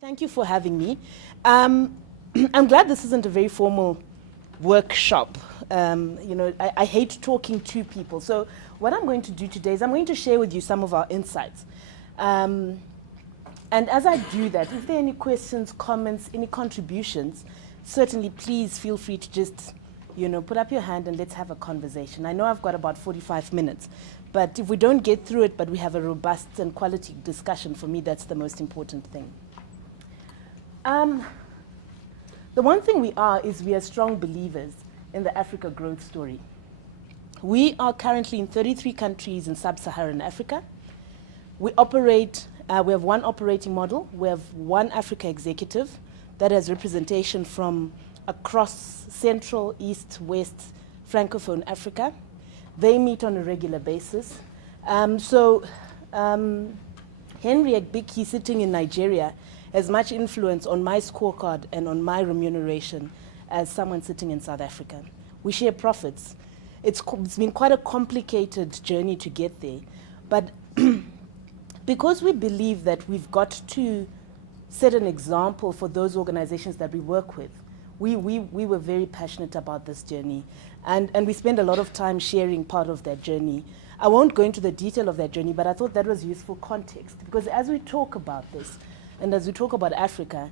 Thank you for having me. I'm glad this isn't a very formal workshop. I hate talking to people. So what I'm going to do today is I'm going to share with you some of our insights. And as I do that, if there are any questions, comments, any contributions, certainly please feel free to just, put up your hand and let's have a conversation. I know I've got about 45 minutes, but if we don't get through it, but we have a robust and quality discussion, for me, that's the most important thing. The one thing we are strong believers in the Africa growth story. We are currently in 33 countries in sub-Saharan Africa. We have one operating model. We have one Africa executive that has representation from across Central, East, West, Francophone Africa. They meet on a regular basis. Henry Egbiki, sitting in Nigeria, has much influence on my scorecard and on my remuneration as someone sitting in South Africa. We share profits. It's been quite a complicated journey to get there. But because we believe that we've got to set an example for those organizations that we work with, we were very passionate about this journey. And we spend a lot of time sharing part of that journey. I won't go into the detail of that journey, but I thought that was useful context. Because as we talk about this, and as we talk about Africa,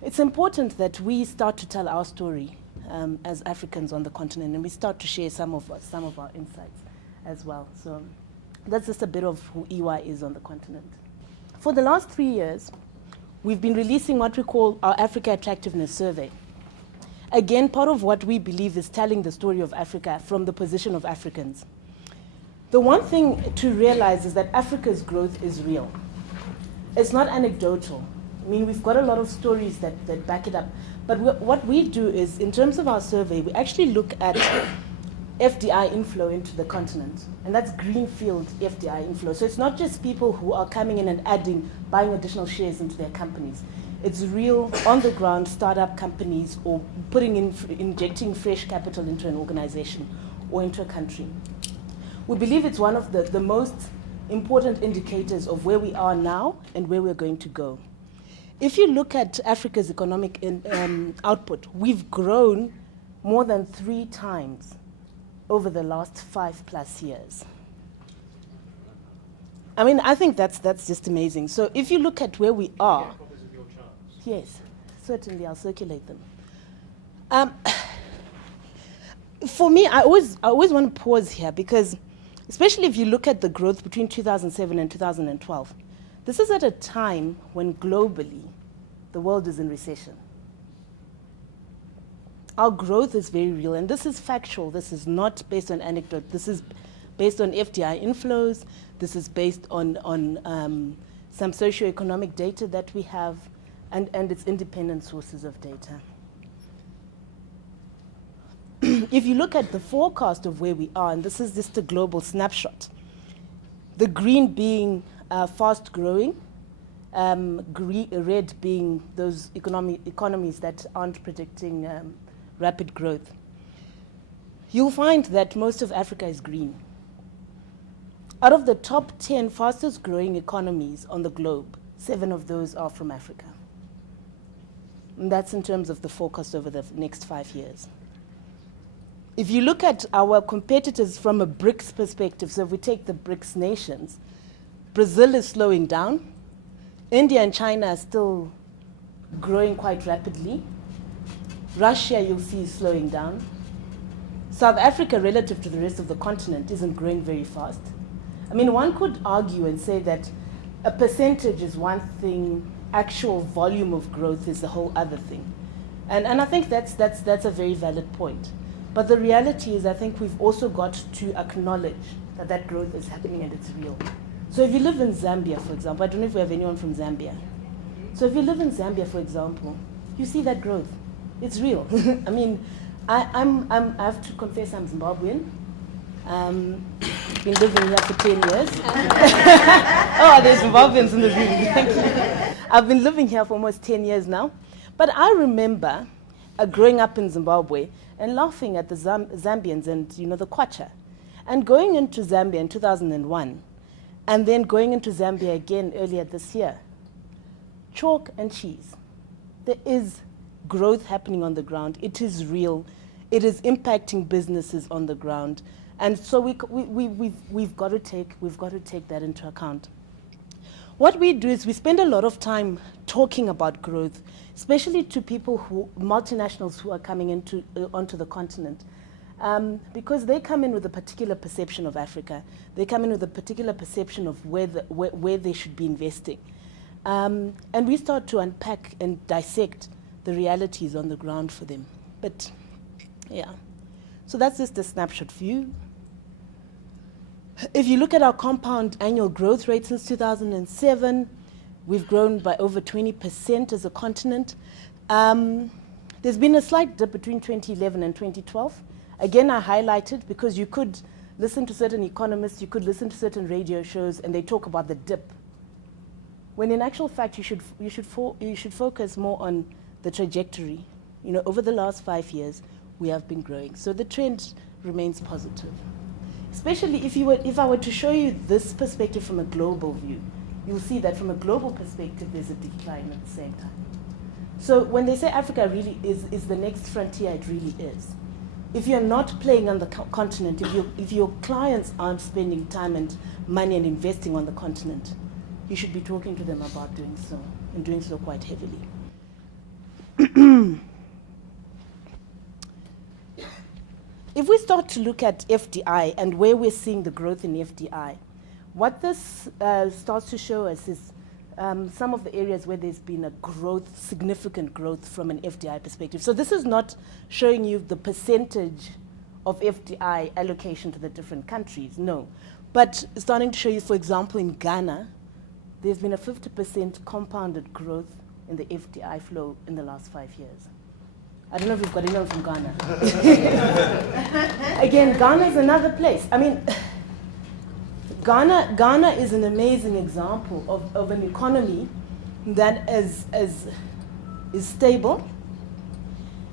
it's important that we start to tell our story as Africans on the continent, and we start to share some of our insights as well. So that's just a bit of who EY is on the continent. For the last 3 years, we've been releasing what we call our Africa Attractiveness Survey. Again, part of what we believe is telling the story of Africa from the position of Africans. The one thing to realize is that Africa's growth is real. It's not anecdotal. I mean, we've got a lot of stories that back it up. But what we do is, in terms of our survey, we actually look at FDI inflow into the continent. And that's greenfield FDI inflow. So it's not just people who are coming in and buying additional shares into their companies. It's real, on-the-ground startup companies or injecting fresh capital into an organization or into a country. We believe it's one of the most important indicators of where we are now and where we're going to go. If you look at Africa's economic output, we've grown more than 3 times over the last 5+ years. I mean, I think that's just amazing. So if you look at where we are, yes, certainly I'll circulate them. For me, I always want to pause here because especially if you look at the growth between 2007 and 2012, this is at a time when globally the world is in recession. Our growth is very real, and this is factual. This is not based on anecdote. This is based on FDI inflows. This is based on some socioeconomic data that we have, and it's independent sources of data. If you look at the forecast of where we are, and this is just a global snapshot, the green being fast growing, red being those economies that aren't predicting rapid growth, you'll find that most of Africa is green. Out of the top 10 fastest growing economies on the globe, 7 of those are from Africa. And that's in terms of the forecast over the next 5 years. If you look at our competitors from a BRICS perspective, so if we take the BRICS nations, Brazil is slowing down. India and China are still growing quite rapidly. Russia, you'll see, is slowing down. South Africa, relative to the rest of the continent, isn't growing very fast. I mean, one could argue and say that a percentage is one thing, actual volume of growth is a whole other thing. And I think that's a very valid point. But the reality is, I think we've also got to acknowledge that that growth is happening and it's real. So if you live in Zambia, for example, I don't know if we have anyone from Zambia. So if you live in Zambia, for example, you see that growth. It's real. I mean, I have to confess I'm Zimbabwean. Been living here for 10 years. Oh, there's Zimbabweans in the room. Thank you. I've been living here for almost 10 years now. But I remember growing up in Zimbabwe and laughing at the Zambians and, the Kwacha. And going into Zambia in 2001, and then going into Zambia again earlier this year, chalk and cheese. There is growth happening on the ground. It is real. It is impacting businesses on the ground. And so we've got to take that into account. What we do is we spend a lot of time talking about growth, especially to people multinationals who are coming onto the continent. Because they come in with a particular perception of Africa. They come in with a particular perception of where they should be investing. And we start to unpack and dissect the realities on the ground for them. But, yeah. So that's just a snapshot view. If you look at our compound annual growth rate since 2007, we've grown by over 20% as a continent. There's been a slight dip between 2011 and 2012. Again, I highlighted because you could listen to certain economists, you could listen to certain radio shows, and they talk about the dip. When in actual fact, you should focus more on the trajectory. You know, over the last 5 years, we have been growing. So the trend remains positive. Especially if I were to show you this perspective from a global view, you'll see that from a global perspective, there's a decline at the same time. So when they say Africa really is the next frontier, it really is. If you're not playing on the continent, if your clients aren't spending time and money and investing on the continent, you should be talking to them about doing so, and doing so quite heavily. If we start to look at FDI and where we're seeing the growth in FDI, what this starts to show us is some of the areas where there's been a growth, significant growth from an FDI perspective. So this is not showing you the percentage of FDI allocation to the different countries, no. But starting to show you, for example, in Ghana, there's been a 50% compounded growth in the FDI flow in the last 5 years. I don't know if you've got anyone from Ghana. Again, Ghana is another place. I mean, Ghana is an amazing example of an economy that is stable.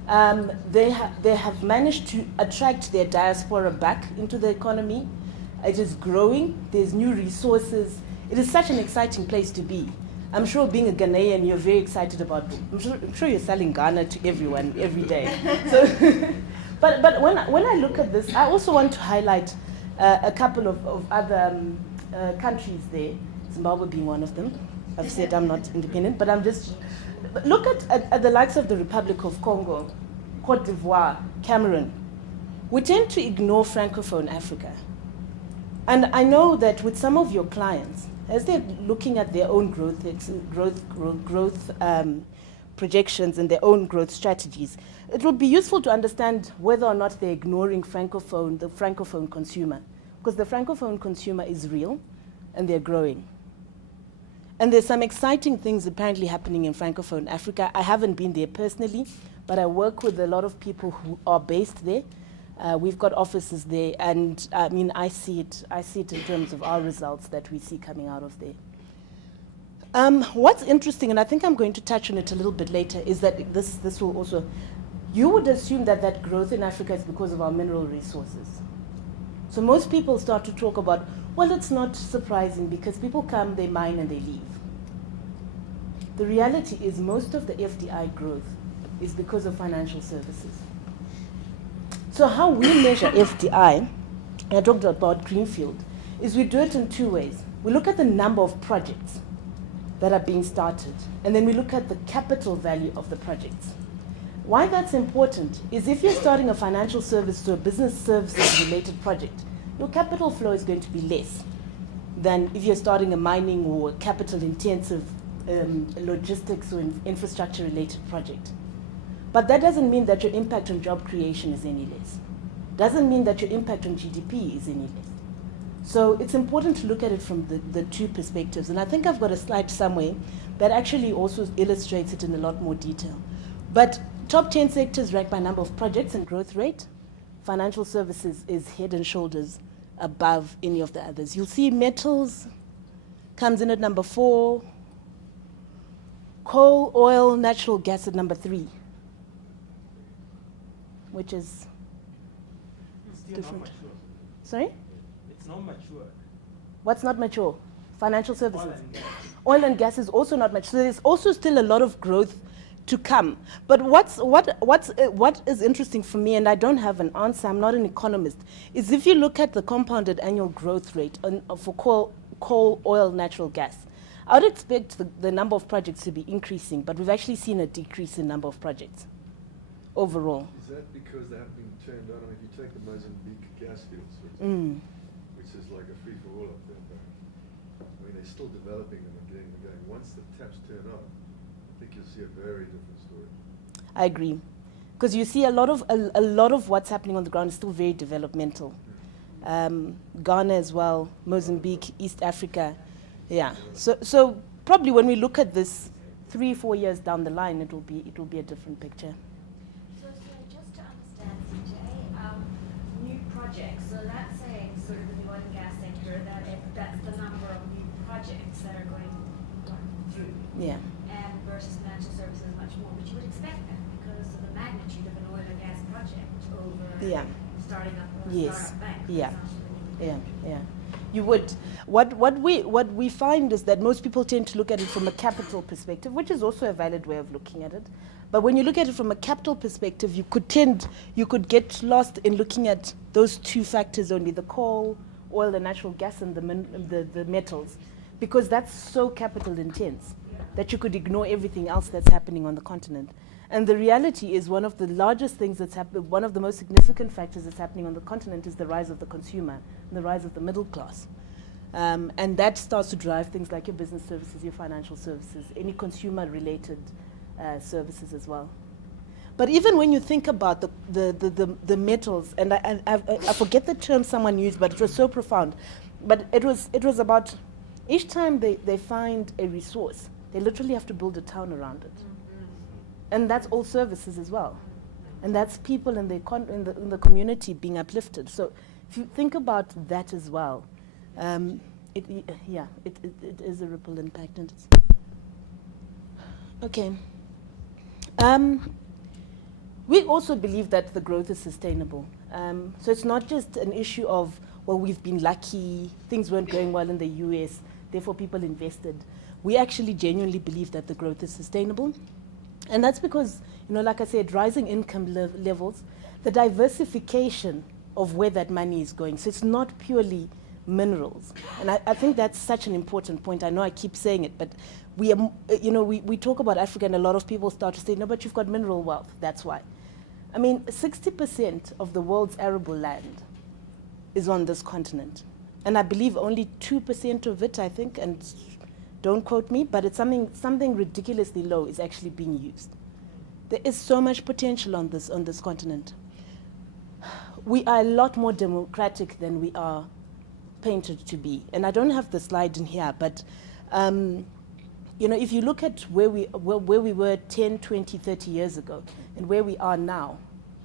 They have managed to attract their diaspora back into the economy. It is growing. There's new resources. It is such an exciting place to be. I'm sure being a Ghanaian, you're very excited about. I'm sure you're selling Ghana to everyone every day. So, but when I look at this, I also want to highlight a couple of other countries there. Zimbabwe being one of them. I've said I'm not independent, but I'm just look at the likes of the Republic of Congo, Cote d'Ivoire, Cameroon. We tend to ignore Francophone Africa, and I know that with some of your clients, as they're looking at their own growth projections and their own growth strategies, it would be useful to understand whether or not they're ignoring the Francophone consumer, because the Francophone consumer is real and they're growing. And there's some exciting things apparently happening in Francophone Africa. I haven't been there personally, but I work with a lot of people who are based there. We've got offices there, and I mean, I see it in terms of our results that we see coming out of there. What's interesting, and I think I'm going to touch on it a little bit later, is that this will also, you would assume that growth in Africa is because of our mineral resources. So most people start to talk about, well, it's not surprising because people come, they mine, and they leave. The reality is most of the FDI growth is because of financial services. So how we measure FDI, and I talked about Greenfield, is we do it in two ways. We look at the number of projects that are being started, and then we look at the capital value of the projects. Why that's important is if you're starting a financial service to a business services related project, your capital flow is going to be less than if you're starting a mining or a capital intensive logistics or infrastructure related project. But that doesn't mean that your impact on job creation is any less. Doesn't mean that your impact on GDP is any less. So it's important to look at it from the two perspectives. And I think I've got a slide somewhere that actually also illustrates it in a lot more detail. But top 10 sectors ranked by number of projects and growth rate. Financial services is head and shoulders above any of the others. You'll see metals comes in at number 4. Coal, oil, natural gas at number 3. Which is different. Not mature. Sorry? It's not mature. What's not mature? Financial services. Oil and gas is also not much. So there's also still a lot of growth to come. But what is interesting for me, and I don't have an answer, I'm not an economist, is if you look at the compounded annual growth rate for coal, oil, natural gas, I would expect the number of projects to be increasing, but we've actually seen a decrease in number of projects overall. Is that because they haven't been turned on? I mean, if you take the Mozambique gas fields, for example, which is like a free-for-all up there, I mean, they're still developing them and getting them going. Once the taps turn on, I think you'll see a very different story. I agree. Because you see a lot of what's happening on the ground is still very developmental. Ghana as well, Mozambique, East Africa. Yeah. So probably when we look at this 3-4 years down the line, it will be a different picture. So just to understand, CJ, new projects. So that's saying sort of the oil and gas sector, that's the number of new projects that are going through. Yeah. And versus financial services much more. But you would expect that because of the magnitude of an oil and gas project over starting up a startup bank. Yeah. You would. What we find is that most people tend to look at it from a capital perspective, which is also a valid way of looking at it. But when you look at it from a capital perspective, you could get lost in looking at those two factors only: the coal, oil, and natural gas, and the metals, because that's so capital intense that you could ignore everything else that's happening on the continent. And the reality is one of the largest things that's happening, one of the most significant factors that's happening on the continent is the rise of the consumer and the rise of the middle class. And that starts to drive things like your business services, your financial services, any consumer-related services as well. But even when you think about the metals, and I forget the term someone used, but it was so profound. But it was about each time they find a resource, they literally have to build a town around it. And that's all services as well. And that's people in the community being uplifted. So if you think about that as well, it is a ripple impact. And it's okay. We also believe that the growth is sustainable. So it's not just an issue of, well, we've been lucky, things weren't going well in the US, therefore people invested. We actually genuinely believe that the growth is sustainable. And that's because, like I said, rising income levels, the diversification of where that money is going. So it's not purely minerals. And I think that's such an important point. I know I keep saying it, but we talk about Africa and a lot of people start to say, no, but you've got mineral wealth, that's why. I mean, 60% of the world's arable land is on this continent. And I believe only 2% of it, I think, and don't quote me, but it's something ridiculously low is actually being used. There is so much potential on this continent. We are a lot more democratic than we are painted to be. And I don't have the slide in here, but if you look at where we were 10, 20, 30 years ago and where we are now,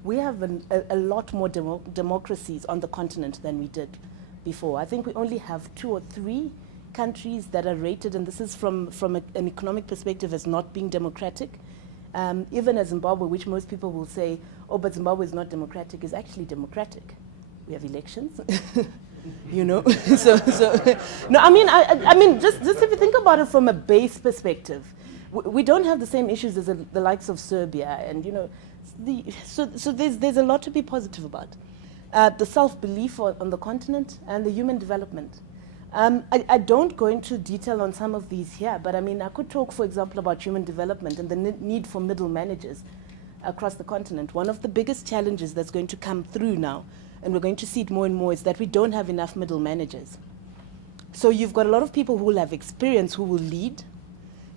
we have a lot more democracies on the continent than we did before. I think we only have 2 or 3 countries that are rated, and this is from an economic perspective, as not being democratic. Even as Zimbabwe, which most people will say, oh, but Zimbabwe is not democratic, is actually democratic. We have elections, No, I mean, just if you think about it from a base perspective, we don't have the same issues as the likes of Serbia, and so there's a lot to be positive about. The self-belief on the continent and the human development. I don't go into detail on some of these here, but I mean, I could talk, for example, about human development and the need for middle managers across the continent. One of the biggest challenges that's going to come through now, and we're going to see it more and more, is that we don't have enough middle managers. So you've got a lot of people who will have experience, who will lead.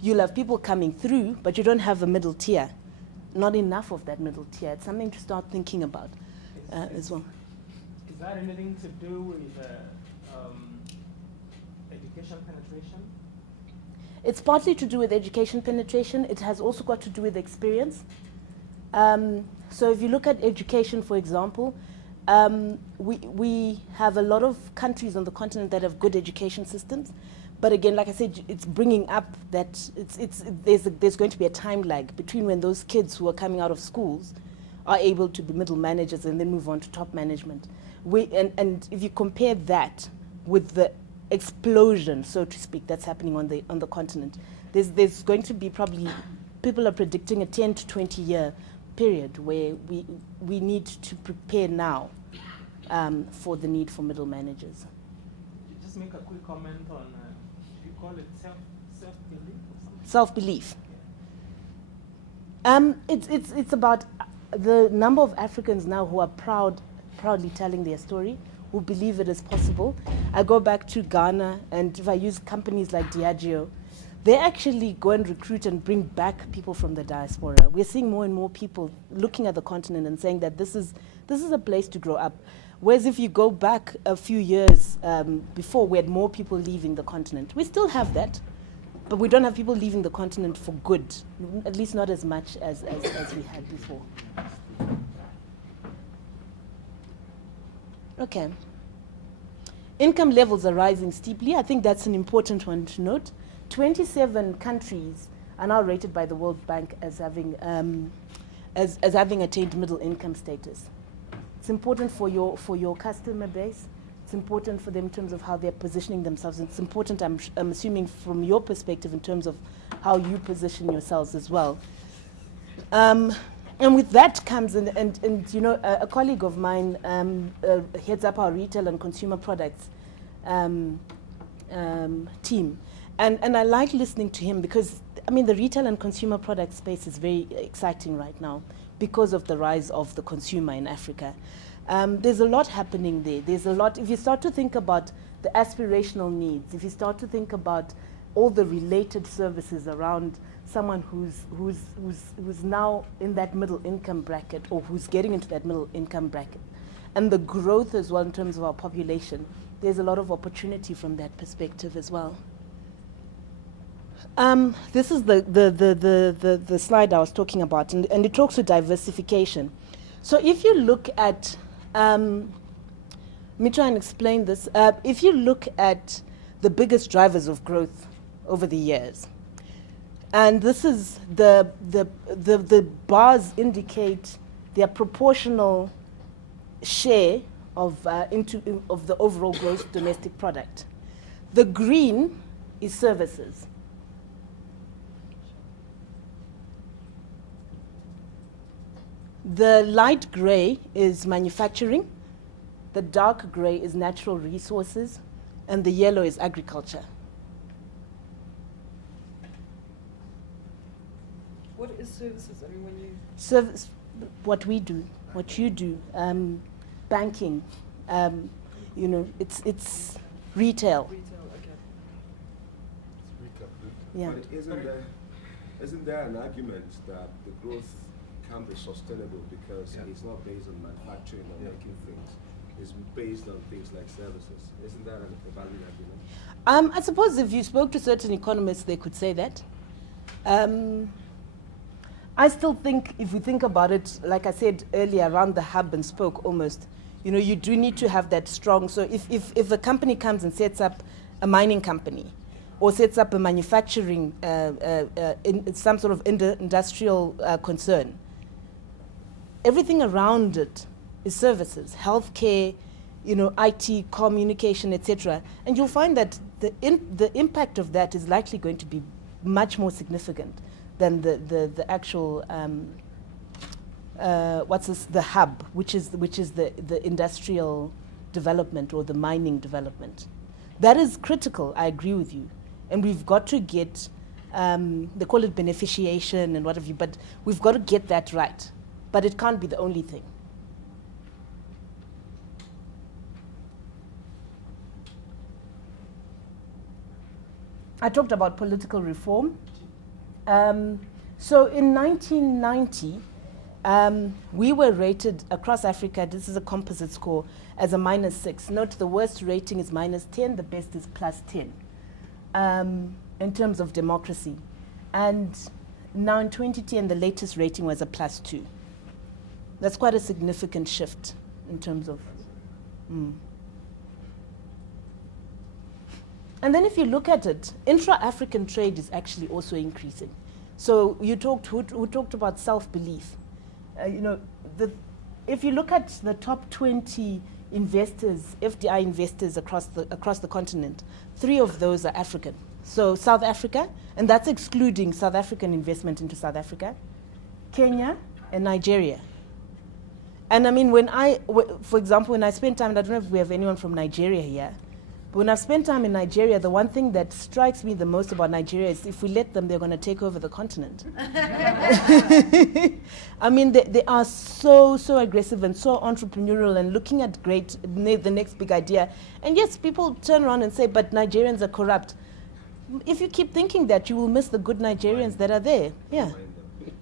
You'll have people coming through, but you don't have a middle tier. Not enough of that middle tier. It's something to start thinking about as well. Is that anything to do with education penetration? It's partly to do with education penetration. It has also got to do with experience. So if you look at education, for example, we have a lot of countries on the continent that have good education systems. But again, like I said, it's bringing up that there's going to be a time lag between when those kids who are coming out of schools are able to be middle managers and then move on to top management. And if you compare that with the explosion, so to speak, that's happening on the continent. There's going to be probably, people are predicting a 10 to 20 year period where we need to prepare now for the need for middle managers. Just make a quick comment on, you call it self-belief or something? Self-belief. It's about the number of Africans now who are proudly telling their story, who believe it is possible. I go back to Ghana, and if I use companies like Diageo, they actually go and recruit and bring back people from the diaspora. We're seeing more and more people looking at the continent and saying that this is a place to grow up. Whereas if you go back a few years before, we had more people leaving the continent. We still have that, but we don't have people leaving the continent for good, at least not as much as we had before. Okay. Income levels are rising steeply. I think that's an important one to note. 27 countries are now rated by the World Bank as having attained middle income status. It's important for your customer base. It's important for them in terms of how they're positioning themselves. It's important, I'm assuming, from your perspective in terms of how you position yourselves as well. And with that comes, and you know, a colleague of mine heads up our retail and consumer products team. And I like listening to him because, I mean, the retail and consumer product space is very exciting right now because of the rise of the consumer in Africa. There's a lot happening there. There's a lot, if you start to think about the aspirational needs, if you start to think about all the related services around someone who's now in that middle income bracket or who's getting into that middle income bracket, and the growth as well in terms of our population, there's a lot of opportunity from that perspective as well. This is the slide I was talking about, and it talks to diversification. So if you look at, let me try and explain this. If you look at the biggest drivers of growth over the years, and this is the bars indicate their proportional share of the overall gross domestic product. The green is services. The light gray is manufacturing, the dark gray is natural resources, and the yellow is agriculture. What is services? I mean, when you... Service, what we do, what you do, banking, you know, it's retail. Retail, okay. Yeah. But isn't there an argument that the growth can be sustainable because it's not based on manufacturing or making things? It's based on things like services. Isn't that a valid argument? I suppose if you spoke to certain economists, they could say that. I still think, if we think about it, like I said earlier, around the hub and spoke almost, you know, you do need to have that strong. So if a company comes and sets up a mining company or sets up a manufacturing, some sort of industrial concern, everything around it is services, healthcare, you know, IT, communication, etc. And you'll find that the impact of that is likely going to be much more significant than the actual the hub, which is the industrial development or the mining development. That is critical. I agree with you, and we've got to get they call it beneficiation and what have you, but we've got to get that right. But it can't be the only thing. I talked about political reform. So in 1990, we were rated across Africa, this is a composite score, as a -6. Note the worst rating is -10, the best is +10 in terms of democracy. And now in 2010, the latest rating was a +2. That's quite a significant shift in terms of... And then if you look at it, intra-African trade is actually also increasing. So you talked, who talked about self-belief? You know, if you look at the top 20 investors, FDI investors across the continent, 3 of those are African. So South Africa, and that's excluding South African investment into South Africa, Kenya, and Nigeria. And I mean, for example, when I spend time, and I don't know if we have anyone from Nigeria here, but when I've spent time in Nigeria, the one thing that strikes me the most about Nigeria is if we let them, they're going to take over the continent. I mean, they are so aggressive and so entrepreneurial and looking at the next big idea. And yes, people turn around and say, but Nigerians are corrupt. If you keep thinking that, you will miss the good Nigerians that are there. Yeah.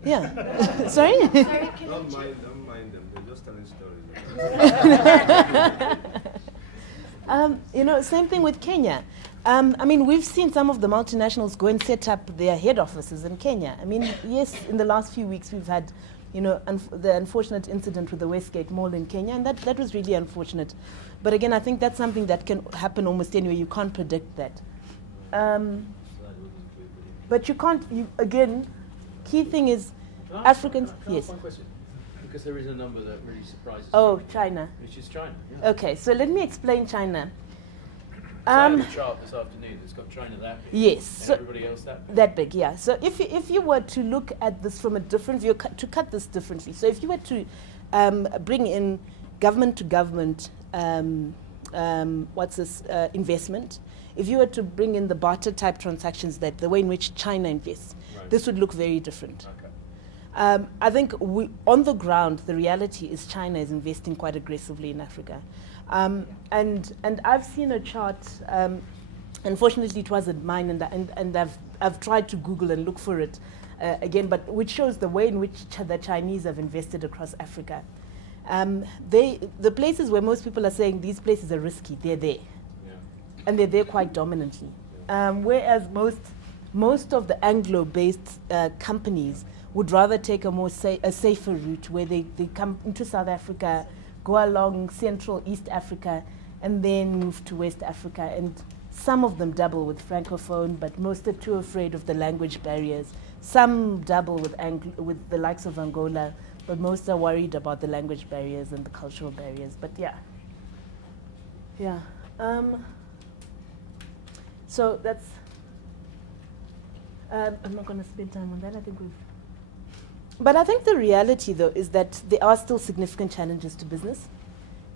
Yeah. Sorry? Don't mind them. They're just telling stories. You know, same thing with Kenya. I mean, we've seen some of the multinationals go and set up their head offices in Kenya. I mean, yes, in the last few weeks we've had, you know, the unfortunate incident with the Westgate Mall in Kenya, and that was really unfortunate. But again, I think that's something that can happen almost anywhere. You can't predict that. But you can't, again, key thing is Africans, yes. One question, because there is a number that really surprises Oh, me, China. which is China. Yeah. Okay, so let me explain China. So I have a chart this afternoon that's got China that big, Yes. and So everybody else that big. that big, yeah. So if you were to look at this from a different view, to cut this differently, so if you were to bring in government to government, investment, if you were to bring in the barter type transactions, that the way in which China invests, Right. this would look very different. Okay. I think on the ground, the reality is China is investing quite aggressively in Africa. And I've seen a chart, unfortunately it wasn't mine, and I've tried to Google and look for it again, but which shows the way in which the Chinese have invested across Africa. The places where most people are saying these places are risky, they're there. Yeah. And they're there quite dominantly. Whereas most of the Anglo-based companies would rather take a safer route where they come into South Africa, go along Central East Africa, and then move to West Africa. And some of them double with Francophone, but most are too afraid of the language barriers. Some double with the likes of Angola, but most are worried about the language barriers and the cultural barriers. But yeah. Yeah. So that's, I'm not going to spend time on that. But I think the reality, though, is that there are still significant challenges to business.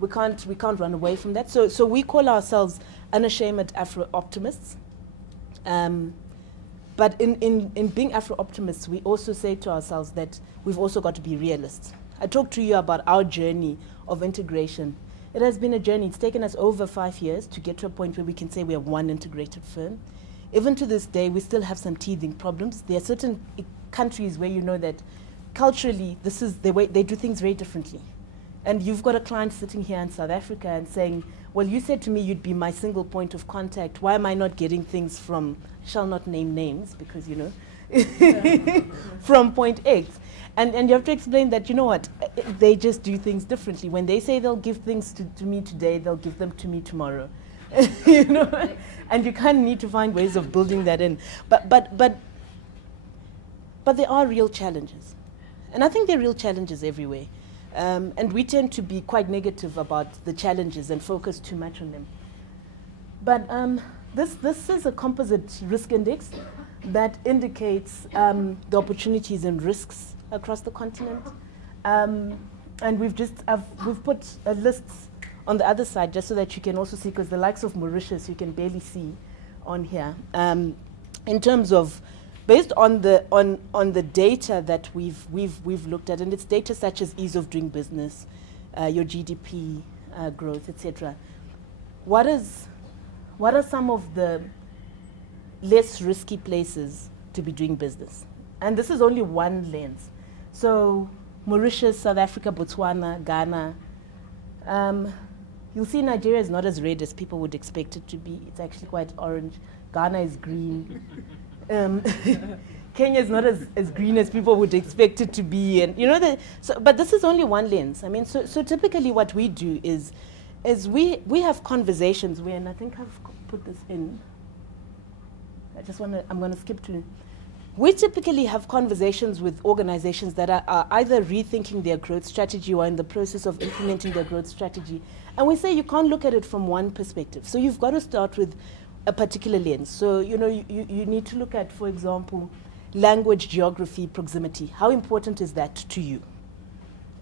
We can't run away from that. So we call ourselves unashamed Afro-optimists. But in being Afro-optimists, we also say to ourselves that we've also got to be realists. I talked to you about our journey of integration. It has been a journey. It's taken us over 5 years to get to a point where we can say we are one integrated firm. Even to this day, we still have some teething problems. There are certain countries where you know that culturally, this is the way they do things very differently. And you've got a client sitting here in South Africa and saying, well, you said to me you'd be my single point of contact. Why am I not getting things from, I shall not name names because, you know, from point X? And you have to explain that, you know what, they just do things differently. When they say they'll give things to me today, they'll give them to me tomorrow. You know? And you kind of need to find ways of building that in. But there are real challenges. And I think there are real challenges everywhere. And we tend to be quite negative about the challenges and focus too much on them. But this is a composite risk index that indicates the opportunities and risks across the continent. And we've put lists on the other side just so that you can also see, because the likes of Mauritius you can barely see on here. In terms of, based on the data that we've looked at, and it's data such as ease of doing business, your GDP growth, etc. What are some of the less risky places to be doing business? And this is only one lens. So Mauritius, South Africa, Botswana, Ghana. You'll see Nigeria is not as red as people would expect it to be. It's actually quite orange. Ghana is green. Kenya is not as green as people would expect it to be, and you know but this is only one lens. I mean, so typically what we do is we have conversations where, and I think I've put this in. I'm going to skip to. We typically have conversations with organizations that are either rethinking their growth strategy or in the process of implementing their growth strategy. And we say you can't look at it from one perspective. So you've got to start with a particular lens. So, you need to look at, for example, language, geography, proximity. How important is that to you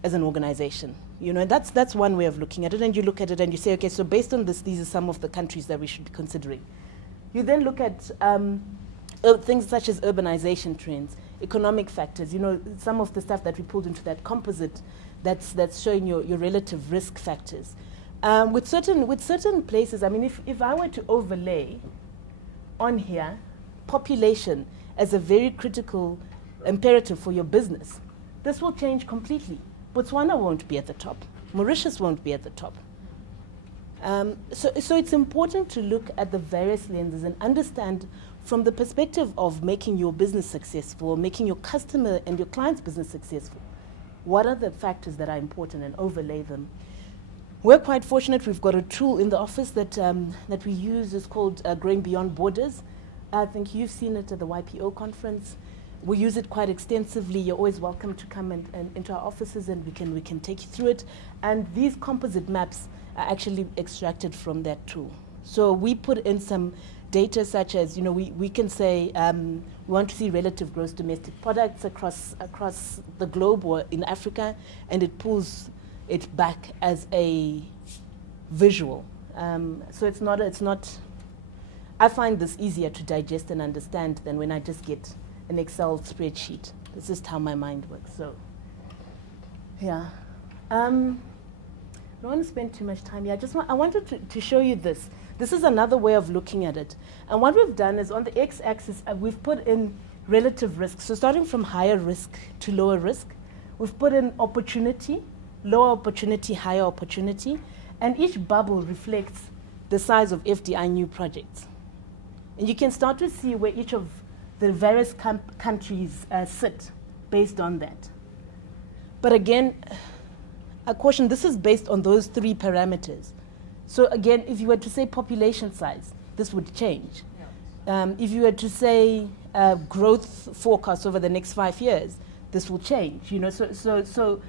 as an organization? And that's one way of looking at it. And you look at it and you say, okay, so based on this, these are some of the countries that we should be considering. You then look at things such as urbanization trends, economic factors, some of the stuff that we pulled into that composite that's showing your relative risk factors. With certain places, I mean, if I were to overlay on here population as a very critical imperative for your business, this will change completely. Botswana won't be at the top. Mauritius won't be at the top. So it's important to look at the various lenses and understand from the perspective of making your business successful, or making your customer and your client's business successful, what are the factors that are important, and overlay them. We're quite fortunate. We've got a tool in the office that we use. It's called Growing Beyond Borders. I think you've seen it at the YPO conference. We use it quite extensively. You're always welcome to come and into our offices, and we can take you through it. And these composite maps are actually extracted from that tool. So we put in some data such as, we can say we want to see relative gross domestic products across the globe or in Africa, and it pulls it back as a visual. So it's not. I find this easier to digest and understand than when I just get an Excel spreadsheet. This is how my mind works. So, yeah. I don't want to spend too much time here. I wanted to show you this. This is another way of looking at it. And what we've done is on the x-axis, we've put in relative risk. So starting from higher risk to lower risk, we've put in opportunity, lower opportunity, higher opportunity, and each bubble reflects the size of FDI new projects. And you can start to see where each of the various countries sit based on that. But again, I caution, this is based on those three parameters. So again, if you were to say population size, this would change. Yeah. If you were to say growth forecast over the next 5 years, this will change. So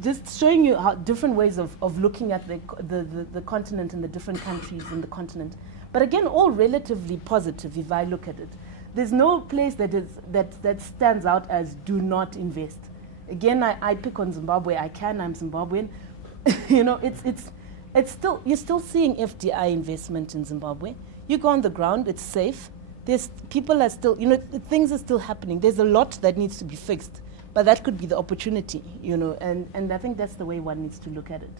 just showing you how different ways of looking at the continent and the different countries in the continent. But again, all relatively positive if I look at it. There's no place that stands out as do not invest. Again, I pick on Zimbabwe. I'm Zimbabwean. It's still, you're still seeing FDI investment in Zimbabwe. You go on the ground, it's safe. People are still, things are still happening. There's a lot that needs to be fixed, but that could be the opportunity, and I think that's the way one needs to look at it.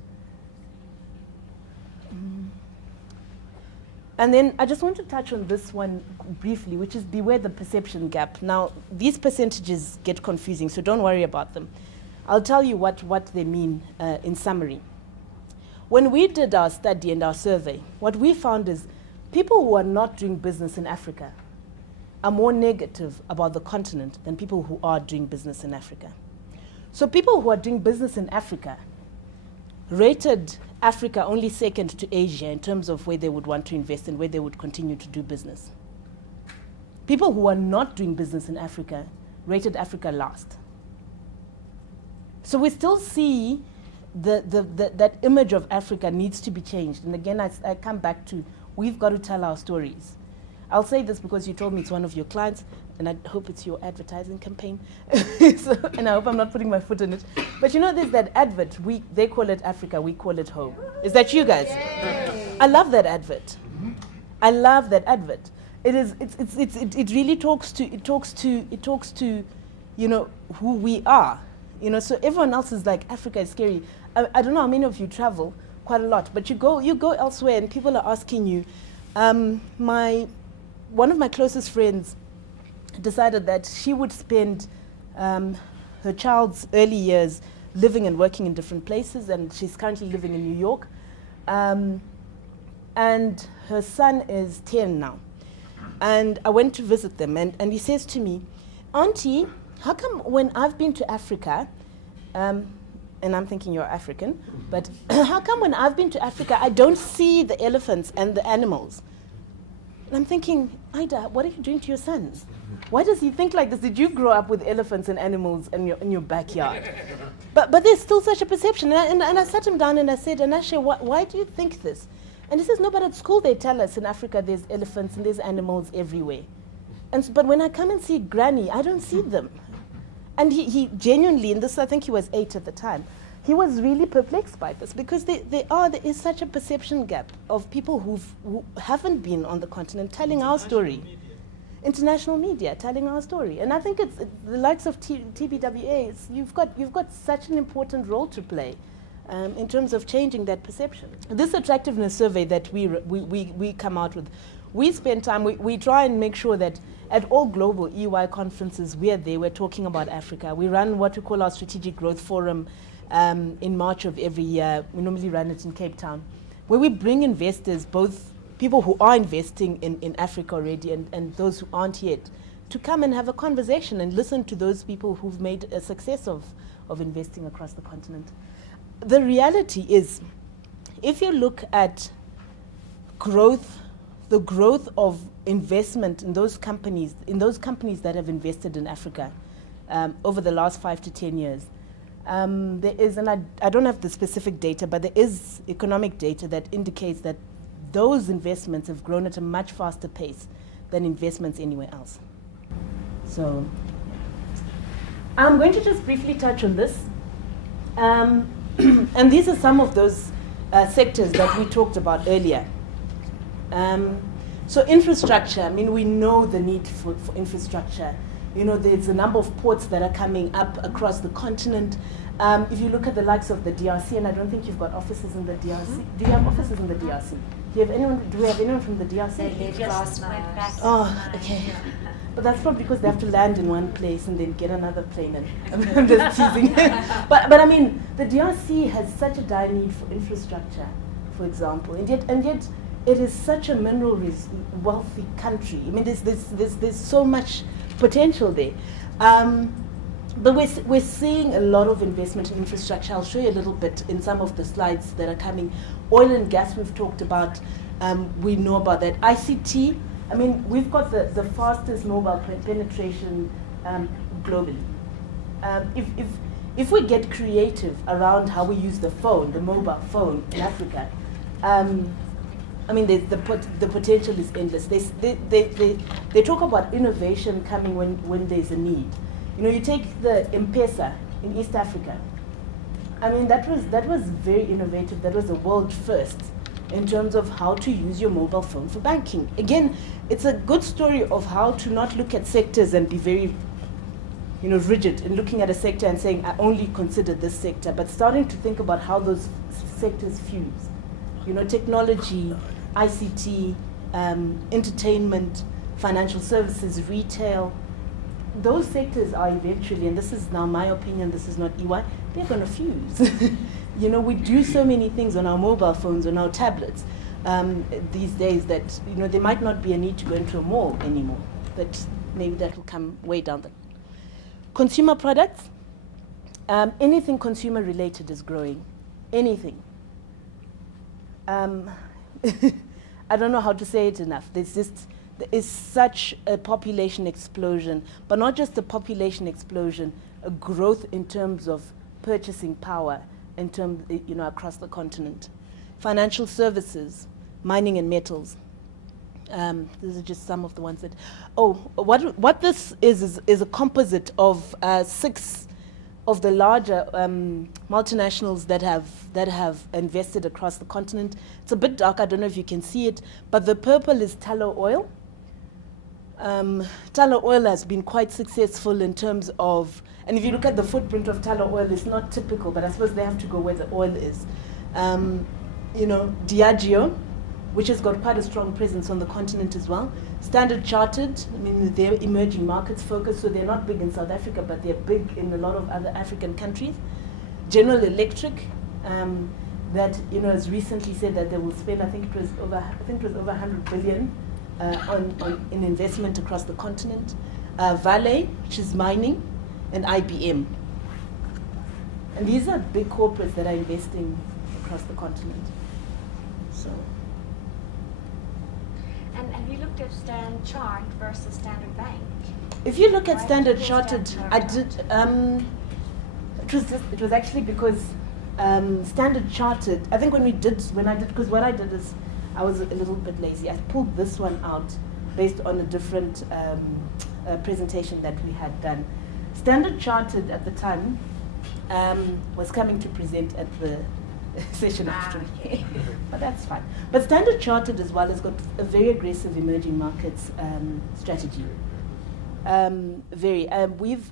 And then I just want to touch on this one briefly, which is beware the perception gap. Now, these percentages get confusing, so don't worry about them. I'll tell you what they mean in summary. When we did our study and our survey, what we found is people who are not doing business in Africa are more negative about the continent than people who are doing business in Africa. So people who are doing business in Africa rated Africa only second to Asia in terms of where they would want to invest and where they would continue to do business. People who are not doing business in Africa rated Africa last. So we still see that image of Africa needs to be changed. And again, I come back to, we've got to tell our stories. I'll say this because you told me it's one of your clients, and I hope it's your advertising campaign. And I hope I'm not putting my foot in it. But there's that advert. They call it Africa, we call it home. Is that you guys? Yay. I love that advert. I love that advert. It really talks to who we are. So everyone else is like, Africa is scary. I don't know how many of you travel quite a lot, but you go elsewhere and people are asking you. One of my closest friends decided that she would spend her child's early years living and working in different places, and she's currently living in New York. And her son is 10 now. And I went to visit them, and he says to me, Auntie, how come when I've been to Africa, and I'm thinking you're African, but how come when I've been to Africa, I don't see the elephants and the animals? And I'm thinking, Ida, what are you doing to your son? Why does he think like this? Did you grow up with elephants and animals in your backyard? But there's still such a perception. And I sat him down and I said, Anashe, why do you think this? And he says, no, but at school they tell us in Africa there's elephants and there's animals everywhere. But when I come and see Granny, I don't see them. And he genuinely, and this, I think he was 8 at the time, he was really perplexed by this because there is such a perception gap of people who haven't been on the continent telling our story. International media telling our story. And I think it's the likes of TBWA, you've got such an important role to play in terms of changing that perception. This attractiveness survey that we come out with, we spend time, we try and make sure that at all global EY conferences, we're there, we're talking about Africa. We run what we call our Strategic Growth Forum in March of every year. We normally run it in Cape Town, where we bring investors, both people who are investing in Africa already and those who aren't yet, to come and have a conversation and listen to those people who've made a success of investing across the continent. The reality is, if you look at the growth of investment in those companies that have invested in Africa over the last 5 to 10 years, there is, and I don't have the specific data, but there is economic data that indicates that those investments have grown at a much faster pace than investments anywhere else. So I'm going to just briefly touch on this. And these are some of those sectors that we talked about earlier. So infrastructure, I mean, we know the need for infrastructure. You know, there's a number of ports that are coming up across the continent. If you look at the likes of the DRC, and I don't think you've got offices in the DRC. Do you have offices in the DRC? Do we have anyone from the DRC? They just went back. Oh, okay. But that's probably because they have to land in one place and then get another plane. And I'm just teasing. but I mean, the DRC has such a dire need for infrastructure, for example, and yet it is such a mineral wealthy country. I mean, there's so much potential there. But we're seeing a lot of investment in infrastructure. I'll show you a little bit in some of the slides that are coming. Oil and gas we've talked about. We know about that. ICT, I mean, we've got the fastest mobile penetration globally. If we get creative around how we use the phone, the mobile phone in Africa, I mean, the potential is endless. They talk about innovation coming when there's a need. You know, you take the M-Pesa in East Africa. I mean, that was very innovative. That was a world first in terms of how to use your mobile phone for banking. Again, it's a good story of how to not look at sectors and be very, you know, rigid in looking at a sector and saying, I only consider this sector, but starting to think about how those sectors fuse. You know, technology, ICT, entertainment, financial services, retail. Those sectors are eventually, and this is now my opinion, this is not EY, they're going to fuse. You know, we do so many things on our mobile phones, on our tablets these days that, you know, there might not be a need to go into a mall anymore, but maybe that will come way down the. Consumer products, anything consumer related is growing, anything. I don't know how to say it enough. There is such a population explosion, but not just a population explosion, a growth in terms of purchasing power, in terms, you know, across the continent. Financial services, mining and metals. These are just some of the ones that. Oh, what this is a composite of 6 of the larger multinationals that have invested across the continent. It's a bit dark, I don't know if you can see it, but the purple is tallow oil. Tallow oil has been quite successful in terms of, and if you look at the footprint of tallow oil, it's not typical, but I suppose they have to go where the oil is. You know, Diageo, which has got quite a strong presence on the continent as well. Standard Chartered, I mean, they're emerging markets focused, so they're not big in South Africa, but they're big in a lot of other African countries. General Electric, that, you know, has recently said that they will spend, I think it was over 100 billion in investment across the continent. Vale, which is mining, and IBM. And these are big corporates that are investing across the continent. So. And And you looked at Standard Chart versus Standard Bank. If you look at Why Standard did you Chartered, Standard I Chartered? did. It was actually because Standard Chartered. I think when I did, because what I did is I was a little bit lazy. I pulled this one out based on a different presentation that we had done. Standard Chartered at the time was coming to present at the session after me, but that's fine. But Standard Chartered as well has got a very aggressive emerging markets strategy.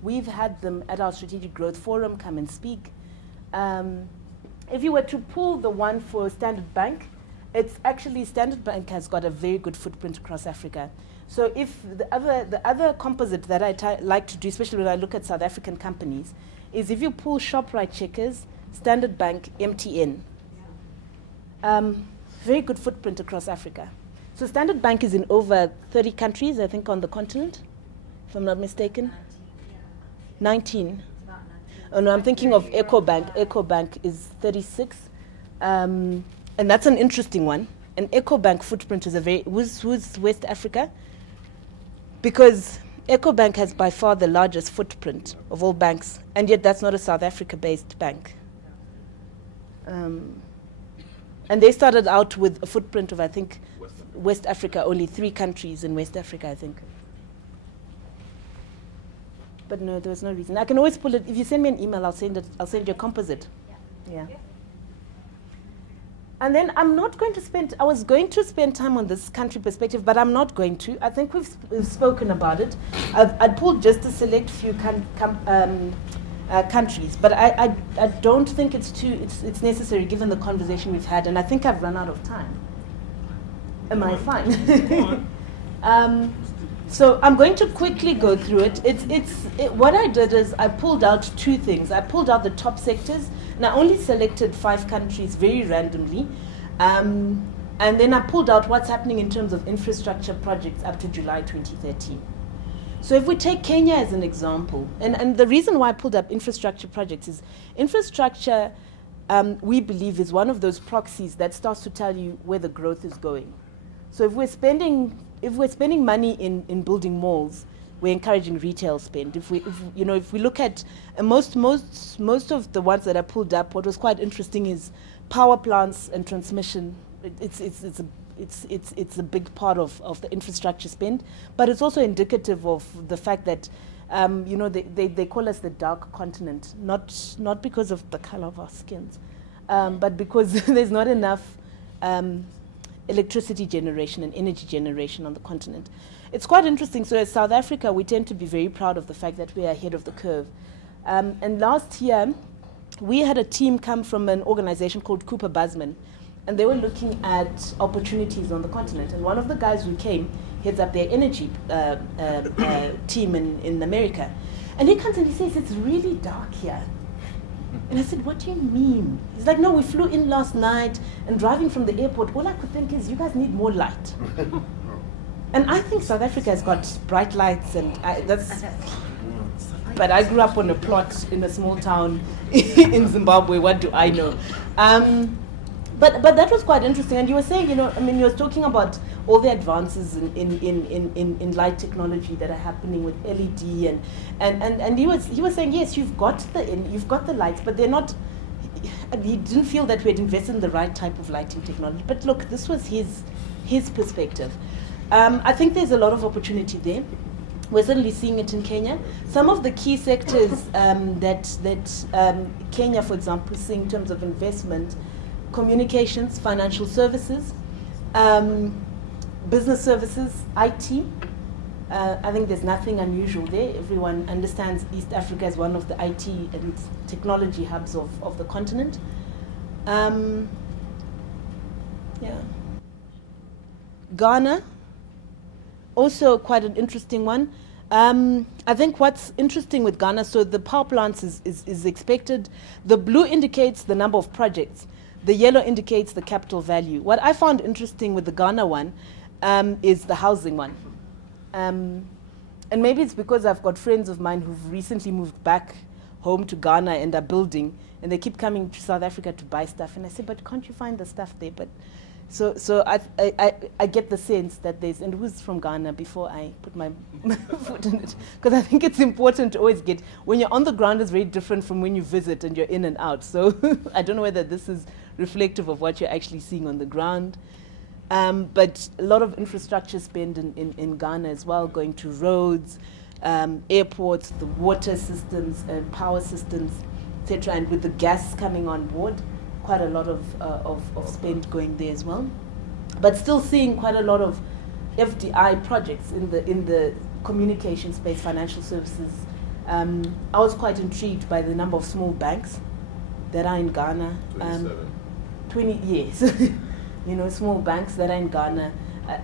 We've had them at our strategic growth forum come and speak. If you were to pull the one for Standard Bank, it's actually Standard Bank has got a very good footprint across Africa. So if the other composite that I like to do, especially when I look at South African companies, is if you pull Shoprite, Checkers, Standard Bank, MTN, very good footprint across Africa. So Standard Bank is in over 30 countries, I think, on the continent, if I'm not mistaken. 19. Oh no, I'm thinking of EcoBank. EcoBank is 36. And that's an interesting one. An EcoBank footprint is who's West Africa? Because EcoBank has by far the largest footprint of all banks, and yet that's not a South Africa-based bank. And they started out with a footprint of, I think, West Africa, only 3 countries in West Africa, I think. But no, there was no reason. I can always pull it. If you send me an email, I'll send you a composite. Yeah. And then I was going to spend time on this country perspective, but I'm not going to. I think we've spoken about it. I pulled just a select few countries, but I don't think it's necessary given the conversation we've had, and I think I've run out of time. Am I fine? So I'm going to quickly go through it. What I did is I pulled out 2 things. I pulled out the top sectors, and I only selected 5 countries very randomly. And then I pulled out what's happening in terms of infrastructure projects up to July 2013. So if we take Kenya as an example, and the reason why I pulled up infrastructure projects is infrastructure, we believe, is one of those proxies that starts to tell you where the growth is going. So if we're spending money in building malls, we're encouraging retail spend. If we look at most of the ones that I pulled up, what was quite interesting is power plants and transmission. It's a big part of the infrastructure spend, but it's also indicative of the fact that they call us the dark continent, not because of the color of our skins, but because there's not enough electricity generation and energy generation on the continent. It's quite interesting. So as South Africa, we tend to be very proud of the fact that we are ahead of the curve. And last year, we had a team come from an organization called Cooper Busman, and they were looking at opportunities on the continent. And one of the guys who came heads up their energy team in America. And he comes and he says, "It's really dark here." And I said, "What do you mean?" He's like, "No, we flew in last night, and driving from the airport, all I could think is, you guys need more light." And I think South Africa has got bright lights, and but I grew up on a plot in a small town in Zimbabwe. What do I know? But that was quite interesting. And you were saying, you were talking about all the advances in light technology that are happening with LED, and he was saying, yes, you've got the lights, but they're not. He didn't feel that we had invested in the right type of lighting technology. But look, this was his perspective. I think there's a lot of opportunity there. We're certainly seeing it in Kenya. Some of the key sectors that Kenya, for example, is seeing in terms of investment: communications, financial services, business services, IT. I think there's nothing unusual there. Everyone understands East Africa as one of the IT and technology hubs of the continent. Ghana, also quite an interesting one. I think what's interesting with Ghana, so the power plants is expected. The blue indicates the number of projects. The yellow indicates the capital value. What I found interesting with the Ghana one is the housing one. And maybe it's because I've got friends of mine who've recently moved back home to Ghana and are building, and they keep coming to South Africa to buy stuff. And I say, but can't you find the stuff there? But So I get the sense that there's, and who's from Ghana before I put my foot in it, because I think it's important to always get, when you're on the ground it's very different from when you visit and you're in and out. So I don't know whether this is reflective of what you're actually seeing on the ground. But a lot of infrastructure spend in Ghana as well, going to roads, airports, the water systems and power systems, etc. And with the gas coming on board, quite a lot of spend going there as well. But still seeing quite a lot of FDI projects in the communication space, financial services. I was quite intrigued by the number of small banks that are in Ghana. 27. 20 years. You know, small banks that are in Ghana.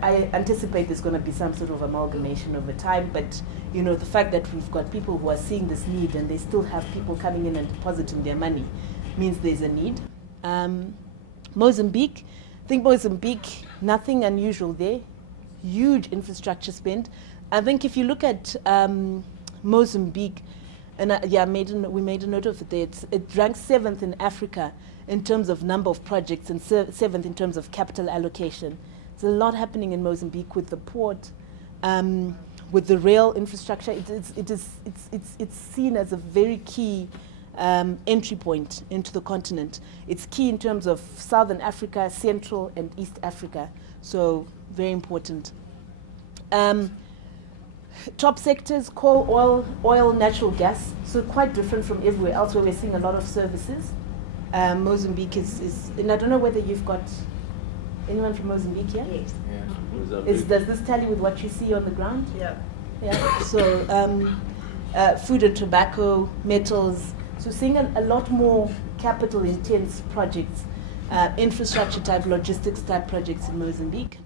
I anticipate there's going to be some sort of amalgamation over time, but you know, the fact that we've got people who are seeing this need and they still have people coming in and depositing their money means there's a need. Mozambique, I think Mozambique, nothing unusual there. Huge infrastructure spend. I think if you look at Mozambique, and we made a note of it there, it ranks 7th in Africa in terms of number of projects and 7th in terms of capital allocation. There's a lot happening in Mozambique with the port, with the rail infrastructure. It's seen as a very key entry point into the continent. It's key in terms of Southern Africa, Central and East Africa, so very important. Top sectors, coal, oil, natural gas, so quite different from everywhere else where we're seeing a lot of services. Mozambique is, and I don't know whether you've got anyone from Mozambique here? Yes. Does this tally with what you see on the ground? Yeah. Yeah, so food and tobacco, metals. So seeing a lot more capital intense projects, infrastructure type, logistics type projects in Mozambique.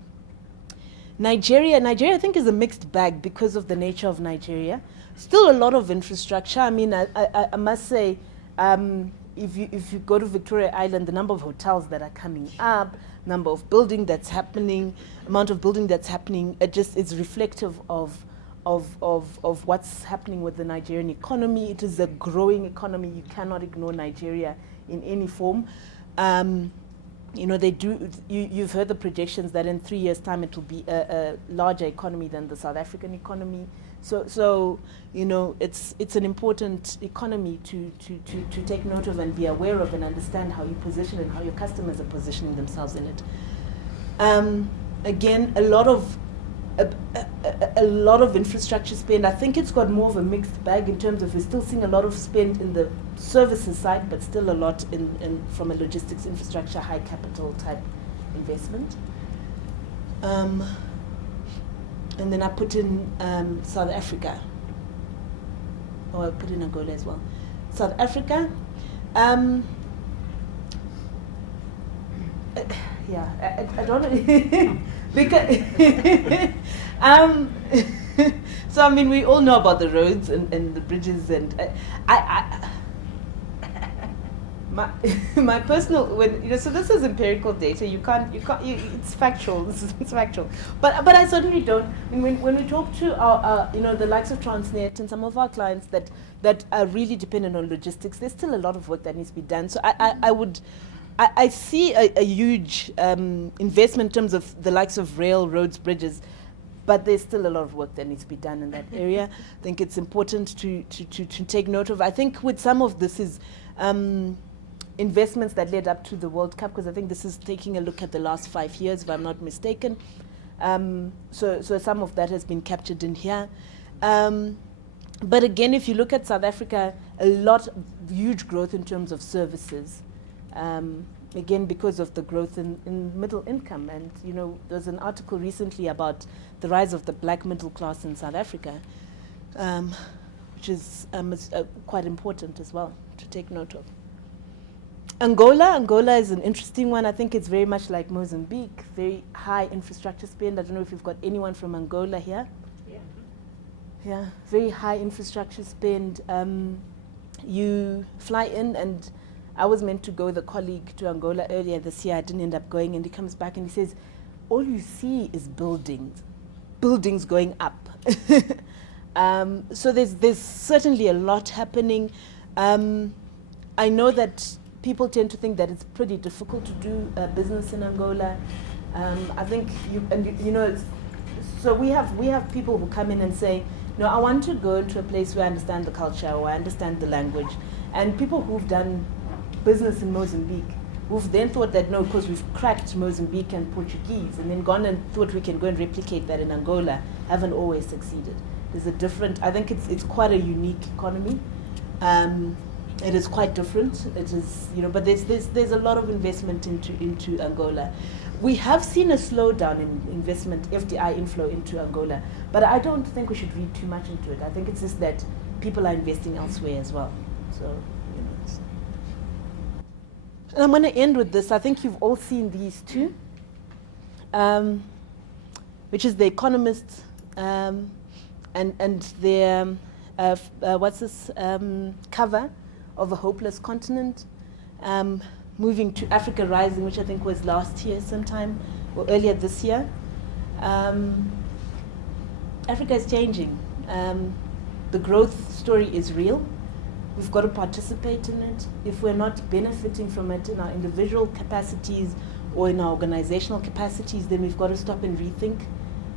Nigeria I think is a mixed bag because of the nature of Nigeria. Still a lot of infrastructure. I mean, I must say, if you go to Victoria Island, the number of hotels that are coming up, number of building that's happening, amount of building that's happening, it's reflective of what's happening with the Nigerian economy. It is a growing economy. You cannot ignore Nigeria in any form. You know, you've heard the projections that in 3 years' time it will be a larger economy than the South African economy. So you know, it's an important economy to take note of and be aware of and understand how you position and how your customers are positioning themselves in it. Again, a lot of infrastructure spend. I think it's got more of a mixed bag in terms of we're still seeing a lot of spend in the services side, but still a lot in from a logistics infrastructure, high capital type investment. And then I put in South Africa. Oh, I put in Angola as well. South Africa. I don't know. Because so I mean, we all know about the roads and the bridges, and my personal, so this is empirical data. It's factual. It's factual. But I certainly don't. I mean, when we talk to our the likes of Transnet and some of our clients that are really dependent on logistics, there's still a lot of work that needs to be done. So I see a huge investment in terms of the likes of rail, roads, bridges, but there's still a lot of work that needs to be done in that area. I think it's important to take note of. I think with some of this is investments that led up to the World Cup, because I think this is taking a look at the last 5 years, if I'm not mistaken. So some of that has been captured in here. But again, if you look at South Africa, huge growth in terms of services. Again, because of the growth in middle income. And, there's an article recently about the rise of the black middle class in South Africa, which is quite important as well to take note of. Angola is an interesting one. I think it's very much like Mozambique, very high infrastructure spend. I don't know if you've got anyone from Angola here. Yeah, very high infrastructure spend. You fly in, and I was meant to go with a colleague to Angola earlier this year. I didn't end up going, and he comes back and he says, all you see is buildings going up. So there's certainly a lot happening. I know that people tend to think that it's pretty difficult to do business in Angola. I think so we have people who come in and say, no, I want to go to a place where I understand the culture or I understand the language. And people who've done business in Mozambique, who've then thought that no, because we've cracked Mozambique and Portuguese, and then gone and thought we can go and replicate that in Angola, haven't always succeeded. There's a different, I think it's quite a unique economy. It is quite different. It is, but there's a lot of investment into Angola. We have seen a slowdown in investment, FDI inflow into Angola, but I don't think we should read too much into it. I think it's just that people are investing elsewhere as well. So, and I'm going to end with this. I think you've all seen these two, which is The Economist and their what's this cover of A Hopeless Continent, moving to Africa Rising, which I think was last year sometime, or earlier this year. Africa is changing. The growth story is real. We've got to participate in it. If we're not benefiting from it in our individual capacities or in our organizational capacities, then we've got to stop and rethink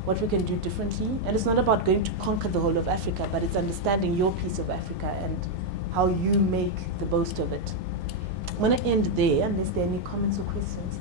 what we can do differently. And it's not about going to conquer the whole of Africa, but it's understanding your piece of Africa and how you make the most of it. I'm going to end there, unless there are any comments or questions.